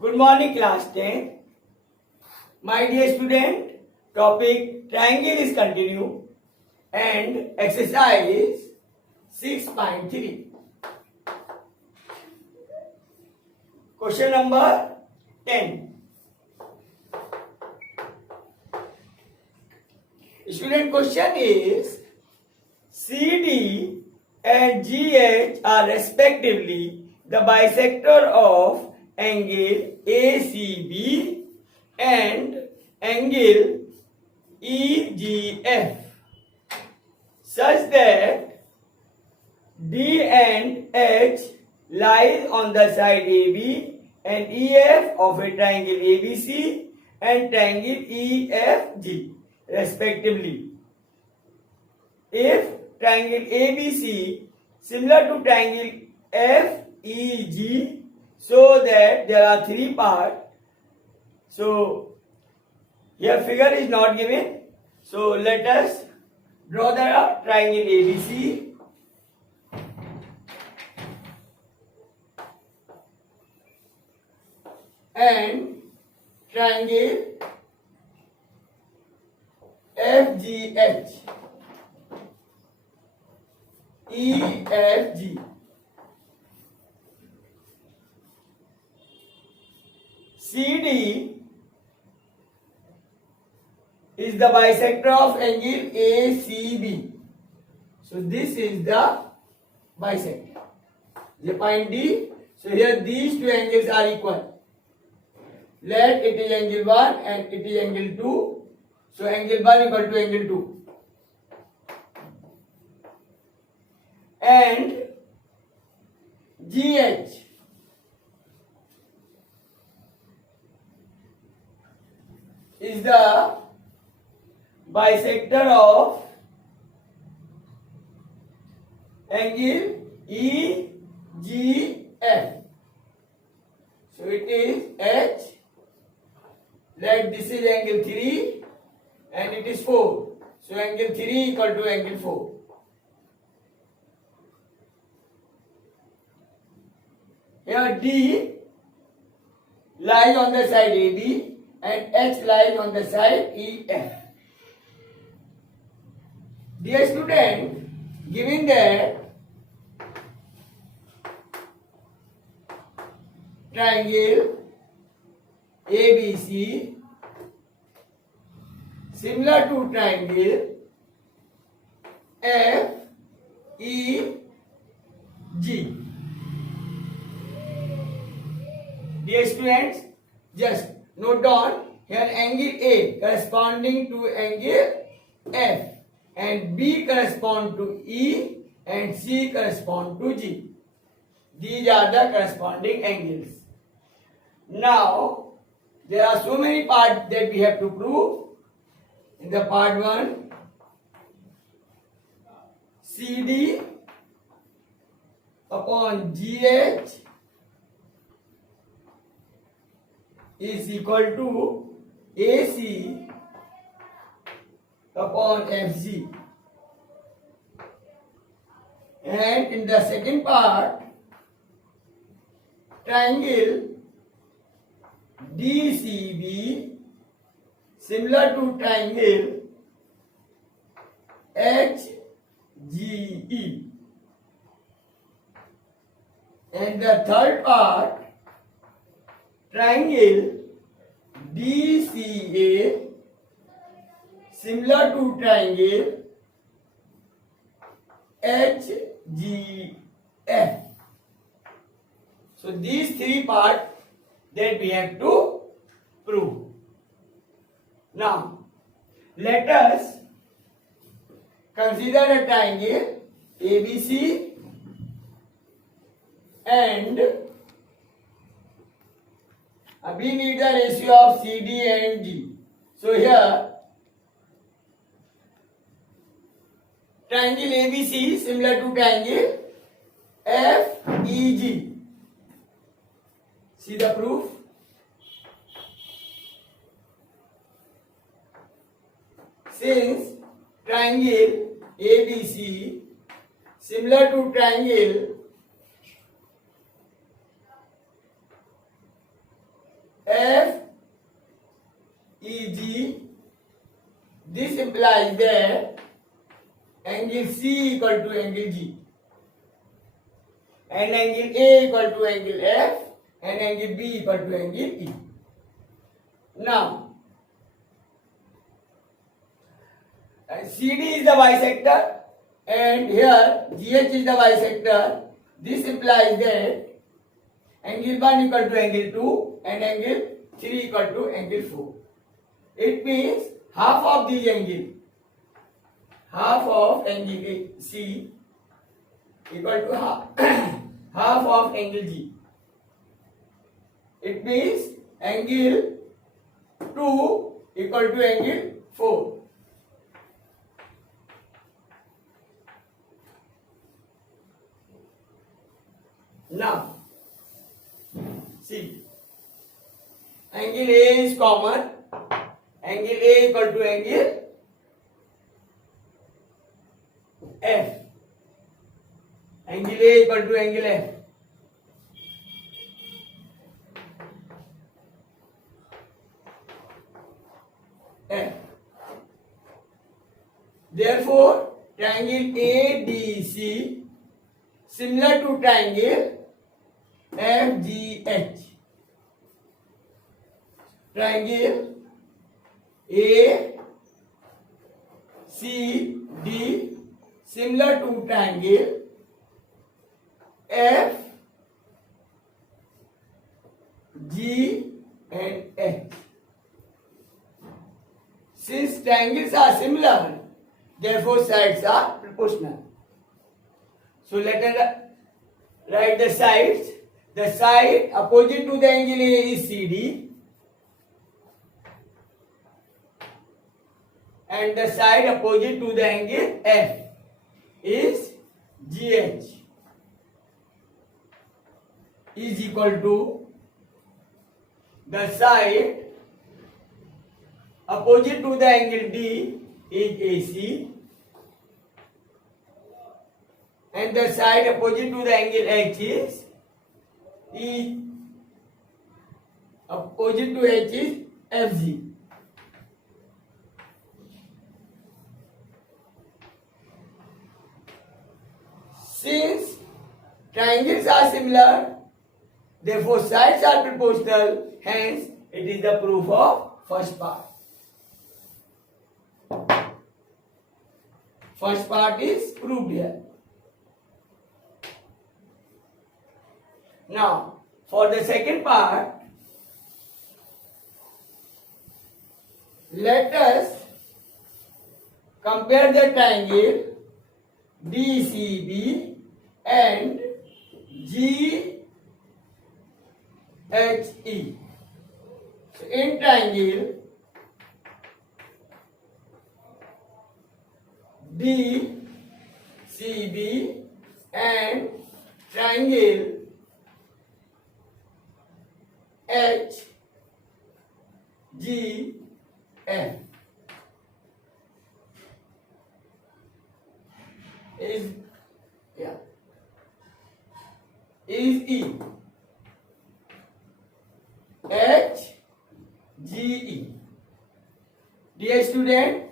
Good morning, class 10. My dear student, topic triangle is continue and exercise 6.3. Question number 10. Student, question is CD and GH are respectively the bisector of angle ACB and angle EGF such that D and H lies on the side AB and EF of a triangle ABC and triangle EFG respectively. If triangle ABC similar to triangle FEG, so that there are three parts. So here figure is not given. So let us draw the triangle ABC. And triangle FGH, EFG. CD is the bisector of angle ACB. So this is the bisector. The point D. So here these two angles are equal. Let it is angle 1 and it is angle 2. So angle 1 equal to angle 2. And GH is the bisector of angle EGF. So it is H. Let this is angle 3 and it is 4. So angle 3 equal to angle 4. Here D lies on the side AB and H lies on the side EF. Dear student, given that triangle ABC similar to triangle FEG. Dear students, just note down here angle A corresponding to angle F and B correspond to E and C correspond to G. These are the corresponding angles. Now, there are so many parts that we have to prove. In the part 1, CD upon GH is equal to AC upon FG. And in the second part, triangle DCB similar to triangle HGE. And the third part, triangle DCA similar to triangle HGF. So these three parts that we have to prove. Now, let us consider a triangle ABC and we need the ratio of CD and G. So here triangle ABC similar to triangle FEG. See the proof? Since triangle ABC similar to triangle F E G. This implies that angle C equal to angle G, and angle A equal to angle F, and angle B equal to angle E. Now, CD is the bisector, and here GH is the bisector. This implies that angle 1 equal to angle 2 and angle 3 equal to angle 4. It means half of these angle, half of angle C equal to half of angle G. It means angle 2 equal to angle 4. Now, see, angle A is common. Angle A equal to angle F. Angle A equal to angle F. F. Therefore, triangle ADC similar to triangle FGH. Triangle ACD similar to triangle F, G and H. Since triangles are similar, therefore sides are proportional. So let us write the sides. The side opposite to the angle A is CD, and the side opposite to the angle F is GH, is equal to the side opposite to the angle D is AC, and the side opposite to the angle H is E, opposite to H is FG. Since triangles are similar, therefore sides are proportional, hence it is the proof of first part. First part is proved here. Now, for the second part, let us compare the triangle DCB and GHE. So, in triangle DCB and triangle HGF is E. HGE. Dear student,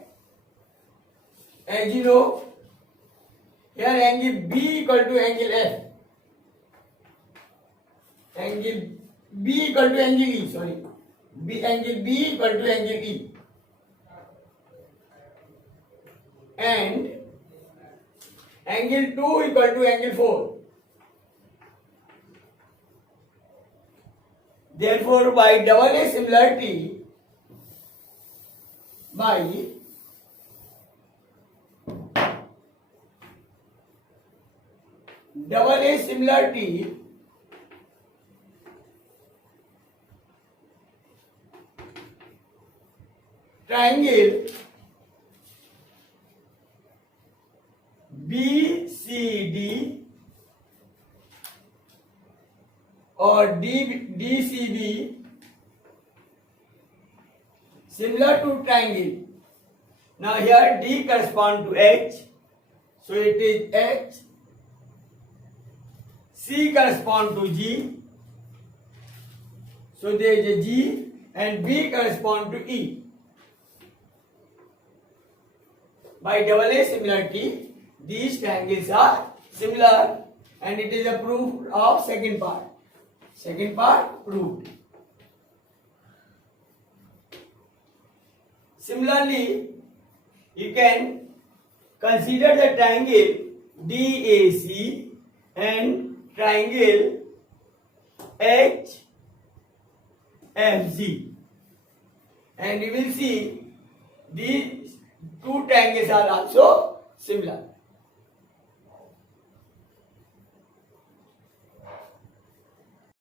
as you know, here angle B equal to angle F. Angle B equal to angle E, sorry. Angle B equal to angle E. And angle 2 equal to angle 4. Therefore, by double A similarity, triangle BCD or DCB similar to triangle. Now here D corresponds to H, so it is H. C corresponds to G, So there is a G and B correspond to E. By double A similarity, these triangles are similar, and it is a proof of second part. Second part proved. Similarly, you can consider the triangle DAC and triangle HFG, and you will see these two triangles are also similar.